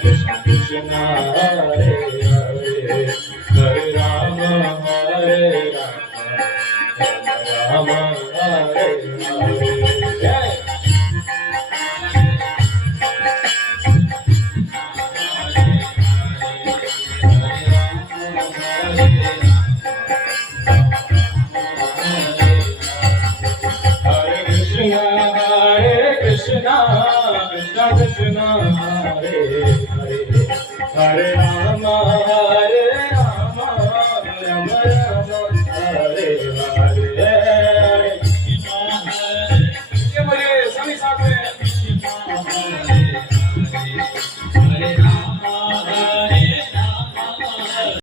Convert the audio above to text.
Krishna Krishna Hare Hare Hare Rama Hare Rama Rama Hare Hare Krishna Krishna Krishna Hare Hare Hare Rama Rama Rama Hare Hare ये मुझे सभी साथ में